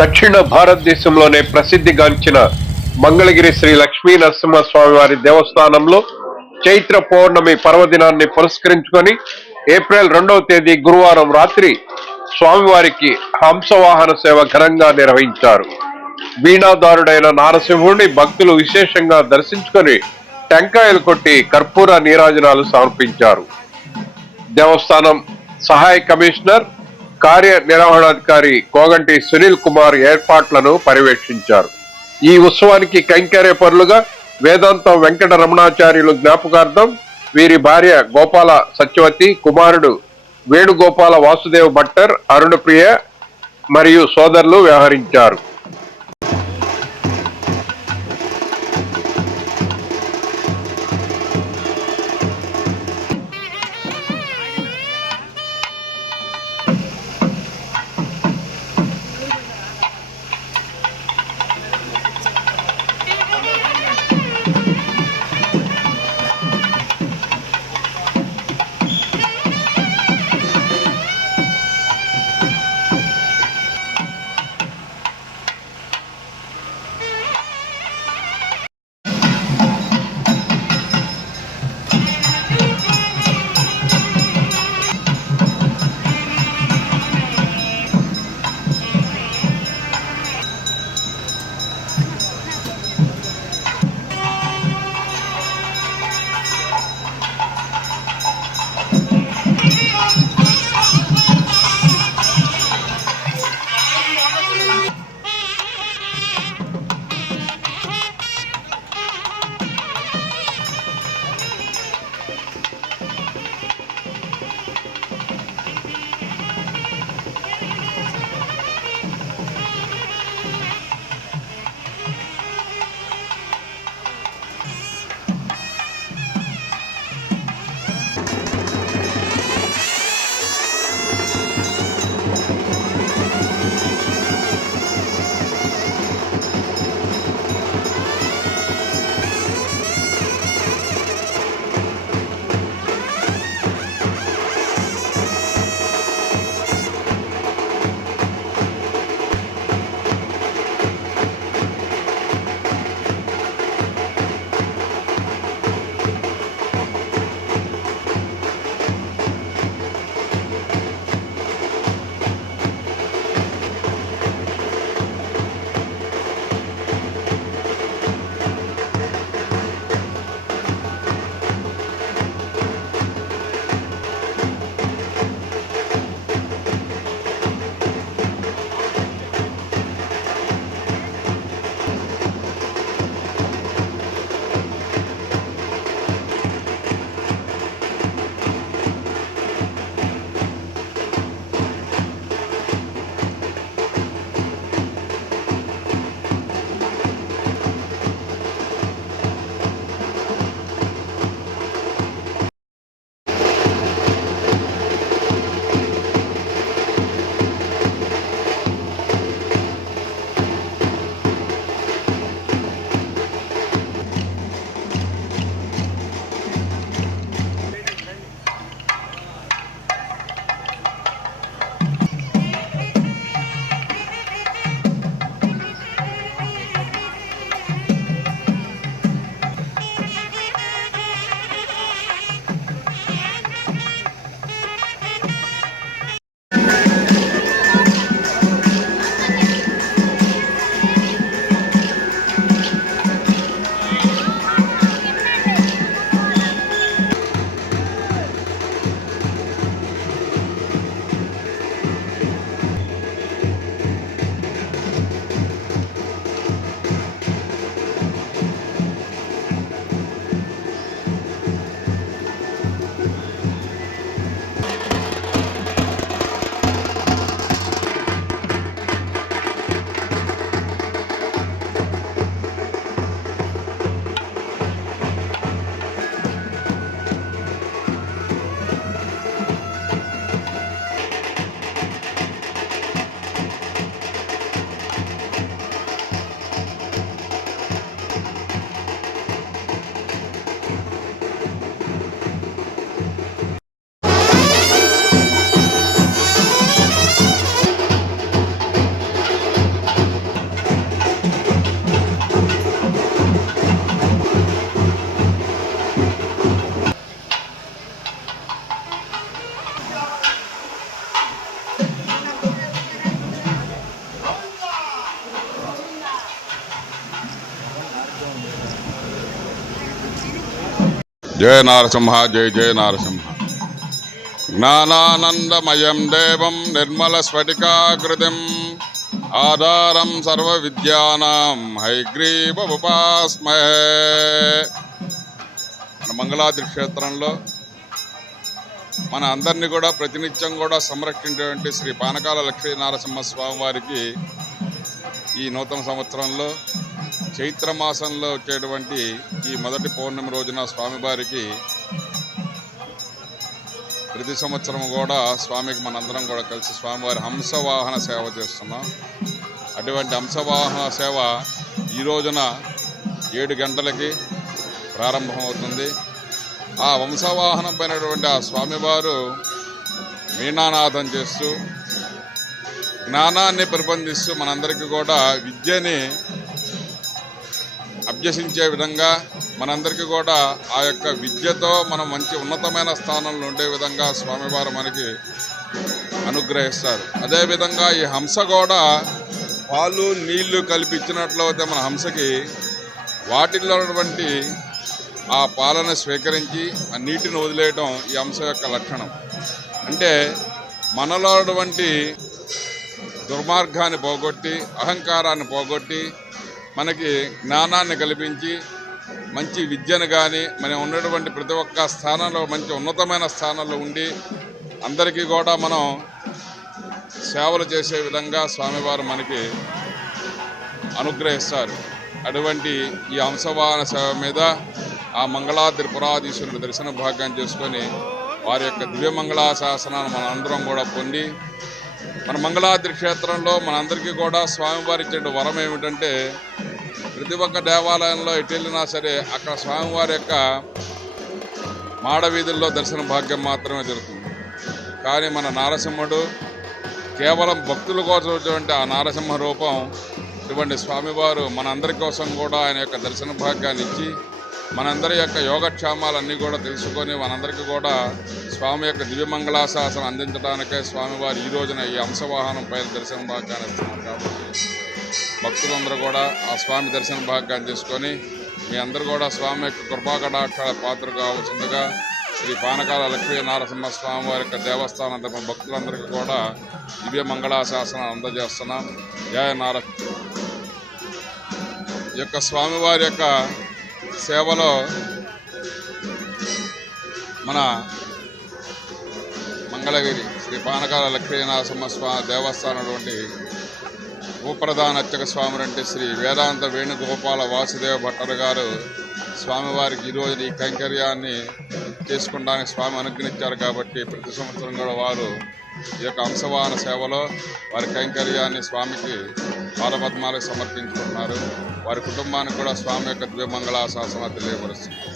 దక్షిణ భారతదేశంలోనే ప్రసిద్ధిగాంచిన మంగళగిరి శ్రీ లక్ష్మీ నరసింహస్వామి వారి దేవస్థానంలో చైత్ర పౌర్ణమి పర్వదినాన్ని పురస్కరించుకొని ఏప్రిల్ 2వ తేదీ గురువారం రాత్రి స్వామివారికి హంసవాహన సేవ ఘనంగా నిర్వహించారు. వీణాదారుడైన నారసింహుడిని భక్తులు విశేషంగా దర్శించుకొని టెంకాయలు కొట్టి కర్పూర నీరాజనాలు సమర్పించారు. దేవస్థానం సహాయ కమిషనర్ కార్యనిర్వహణాధికారి కోగంటి సునీల్ కుమార్ ఏర్పాట్లను పర్యవేక్షించారు. ఈ ఉత్సవానికి కైంకర్య పరులుగా వేదాంతం వెంకట రమణాచార్యులు జ్ఞాపకార్థం వీరి భార్య గోపాల సత్యవతి, కుమారుడు వేణుగోపాల వాసుదేవ్ భట్టర్, అరుణప్రియ మరియు సోదరులు వ్యవహరించారు. జయ నారసింహ జయ జయ నారసింహ. జ్ఞానానందమయం దేవం నిర్మల స్ఫటికాకృతిం ఆధారం సర్వ విద్యానాం హైగ్రీవ ఉపాస్మహే. మన మంగళాద్రి క్షేత్రంలో మన అందరినీ కూడా ప్రతినిత్యం కూడా సంరక్షించేటువంటి శ్రీ పానకాల లక్ష్మీ నరసింహ స్వామి వారికి ఈ నూతన సంవత్సరంలో చైత్ర మాసంలో వచ్చేటువంటి ఈ మొదటి పౌర్ణమి రోజున స్వామివారికి ప్రతి సంవత్సరం కూడా స్వామికి మనందరం కూడా కలిసి స్వామివారి హంసవాహన సేవ చేస్తున్నాం. అటువంటి హంసవాహన సేవ ఈ రోజున 7 గంటలకి ప్రారంభమవుతుంది. ఆ వంశవాహనం పైనటువంటి ఆ స్వామివారు వీణానాదం చేస్తూ జ్ఞానాన్ని ప్రబంధిస్తూ మనందరికీ కూడా విద్యని అభ్యసించే విధంగా మనందరికీ కూడా ఆ యొక్క విద్యతో మనం మంచి ఉన్నతమైన స్థానంలో ఉండే విధంగా స్వామివారు మనకి అనుగ్రహిస్తారు. అదేవిధంగా ఈ హంస కూడా పాలు నీళ్లు కల్పించినట్లయితే మన హంసకి వాటిల్లో ఉన్నటువంటి ఆ పాలను స్వీకరించి ఆ నీటిని వదిలేయడం ఈ హంస యొక్క లక్షణం. అంటే మనలో ఉన్నటువంటి దుర్మార్గాన్ని పోగొట్టి అహంకారాన్ని పోగొట్టి మనకి జ్ఞానాన్ని కల్పించి మంచి విద్యను కానీ మనం ఉన్నటువంటి ప్రతి ఒక్క స్థానంలో మంచి ఉన్నతమైన స్థానంలో ఉండి అందరికీ కూడా మనం సేవలు చేసే విధంగా స్వామివారు మనకి అనుగ్రహిస్తారు. అటువంటి ఈ హంసవాహన సేవ మీద ఆ మంగళాద్రి పురాధీశ్వరుని దర్శన భాగ్యం చేసుకొని వారి యొక్క దివ్యమంగళాశాసనాన్ని మన అందరం కూడా పొంది మన మంగళాద్రి క్షేత్రంలో మనందరికీ కూడా స్వామివారి ఇచ్చే వరం ఏమిటంటే ప్రతి ఒక్క దేవాలయంలో ఎటు వెళ్ళినా సరే అక్కడ స్వామివారి యొక్క మాడవీధుల్లో దర్శన భాగ్యం మాత్రమే జరుగుతుంది. కానీ మన నారసింహుడు కేవలం భక్తుల కోసం వచ్చేటువంటి ఆ నారసింహ రూపం ఇటువంటి స్వామివారు మనందరి కోసం కూడా ఆయన యొక్క దర్శన భాగ్యాన్ని ఇచ్చి మనందరి యొక్క యోగక్షేమాలన్నీ కూడా తెలుసుకొని మనందరికీ కూడా స్వామి యొక్క దివ్యమంగళాశాసనం అందించడానికే స్వామివారు ఈ రోజున ఈ హంసవాహనం పైన దర్శన భాగ్యాన్ని ఇస్తున్నారు. కాబట్టి భక్తులందరూ కూడా ఆ స్వామి దర్శన భాగ్యాన్ని తీసుకొని మీ అందరూ కూడా స్వామి యొక్క కృపాకటాక్షాల పాత్ర కావాల్సిందిగా శ్రీ పానకాల లక్ష్మీ నరసింహ స్వామి వారి యొక్క దేవస్థానం తరపున భక్తులందరికీ కూడా దివ్య మంగళాశాసనం అందజేస్తున్నాం. జయ నార ఈ యొక్క స్వామివారి యొక్క సేవలో మన మంగళగిరి శ్రీ పానకాల లక్ష్మీ నరసింహ దేవస్థానం ఉపప్రధాన అర్చక స్వామి అంటే శ్రీ వేదాంత వేణుగోపాల వాసుదేవ భట్టర్ గారు స్వామివారికి ఈరోజు ఈ కైంకర్యాన్ని చేసుకోవడానికి స్వామి అనుగ్రహించారు. కాబట్టి ప్రతి సంవత్సరం కూడా వారు ఈ యొక్క హంసవాహన సేవలో వారి కైంకర్యాన్ని స్వామికి పాదపద్మాలకు సమర్పించుకుంటున్నారు. వారి కుటుంబానికి కూడా స్వామి యొక్క దివ్యమంగళాశాసనాలు తెలియపరుస్తున్నారు.